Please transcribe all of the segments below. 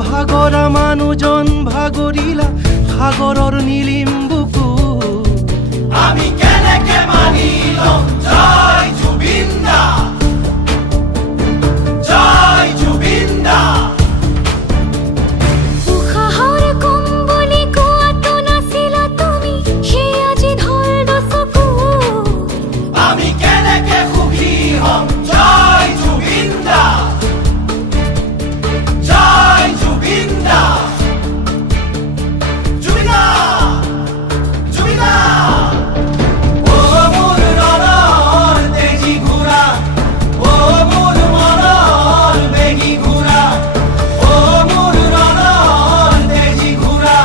ভাগৰা মানুহজন ভাগৰিলা সাগৰৰ নীলিম বুকু আমি কেনেকে মানি লম জয় জুবিন দা জয় জুবিন দা উশাহৰ কম্বলি কোৱাটো নাছিলা তুমি সেই আজি ধৰ চকু আমি কেনেকে সুখী হম জয় জুবিন দা জয় জুবিন দা জুবিন দা জুবিন দা ও মোর ৰণৰ তেজি ঘোঁৰা ও মোৰ মনৰ বেগী ঘোঁৰা ও মোৰ ৰণৰ তেজি ঘোঁৰা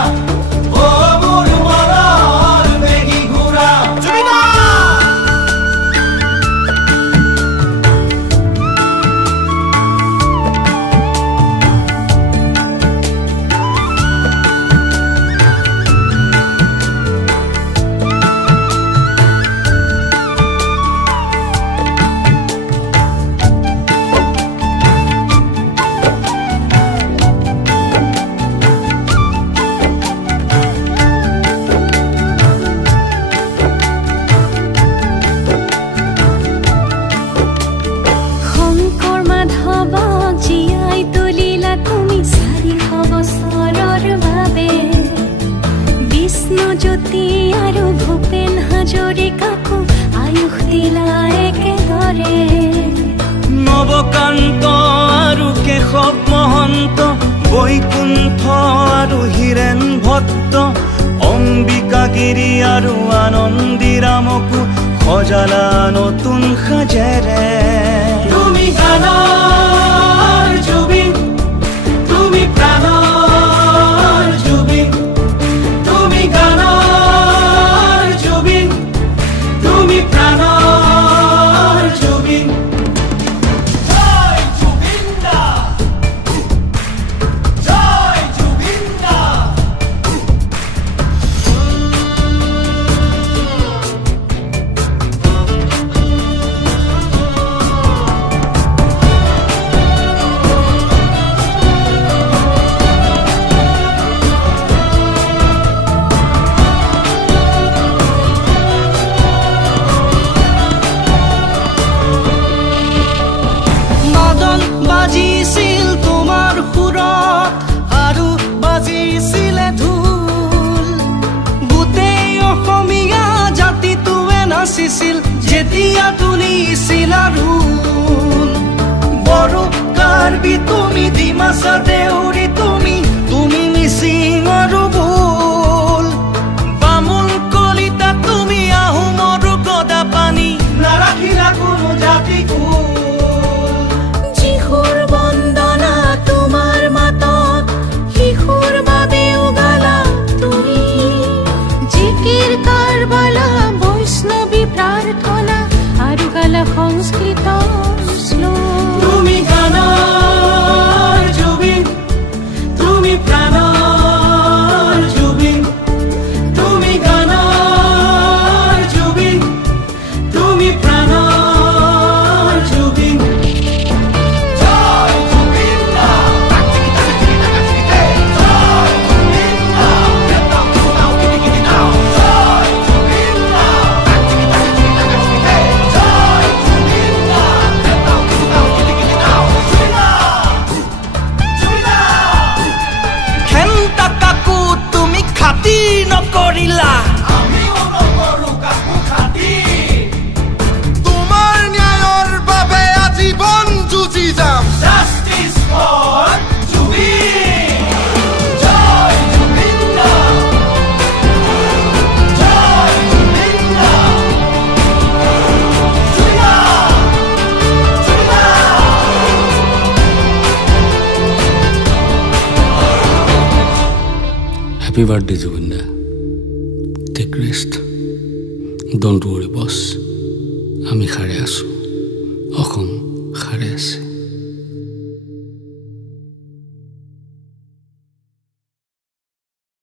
ও মোৰ মনৰ বেগী ঘোঁৰা জুবিন দা শংকৰ মাধৱক জীয়াই তুলিলা তুমি 400 বছৰৰ বাবে বিষ্ণুজ্যোতি আৰু ভূপেন হাজৰিকাকো আয়ুস দিলা একেদৰে নৱকান্ত আৰু কেশৱ মহন্ত বৈকুণ্ঠ আৰু হীৰেণ ভট্ট অম্বিকাগিৰি আৰু আনন্দীৰামকো সজালা নতুন সাজেৰে তুমি গানৰ জুবিন তুমি প্ৰাণৰ জুবিন তুমি গানৰ জুবিন তুমি প্ৰাণৰ জুবিন জয় জুবিন দা জয় জুবিন দা মাদন বাজিছিল তোমাৰ সুৰত আৰু বাজিছিলে ঢোল গোটেই অসমীয়া জাতিটোৱে নাচিছিল যেতিয়া তুলিছিলা ঢোল বড়ো কাৰ্বি তুমি ডিমাছা দেউৰী তুমি তুমি মিচিং আৰু বোল বামুণ কলিতা তুমি আহোমৰো গদা পানী নাৰাখিলা কোনো জাতি যিহুৰ বন্দনা তোমাৰ মাতত শিশুৰ বাবেও গালা তুমি জিকিৰ কাৰবালা বৈষ্ণৱী প্ৰাৰ্থনা আৰু গালা সংস্কৃত শ্লোক তুমি গানৰ জুবিন তুমি প্ৰাণৰ জুবিন তুমি গানৰ জুবিন তুমি প্ৰাণৰ জুবিন জয় জুবিন দা জয় জুবিন দা জয় জুবিন দা জয় জুবিন দা খেন্তা কাকো তুমি খাতি নকৰিলা আমিও নকৰো কাকো খাতি তোমাৰ ন্যায়ৰ বাবে আজীৱন যুঁজি যাম Justice for Jubin Jay Zubeen da Jay Zubeen da Zubeen da Zubeen da Happy birthday, Juvinda. Take rest. Don't worry, boss. আমি খাৰে আছো অসম খাৰে আছে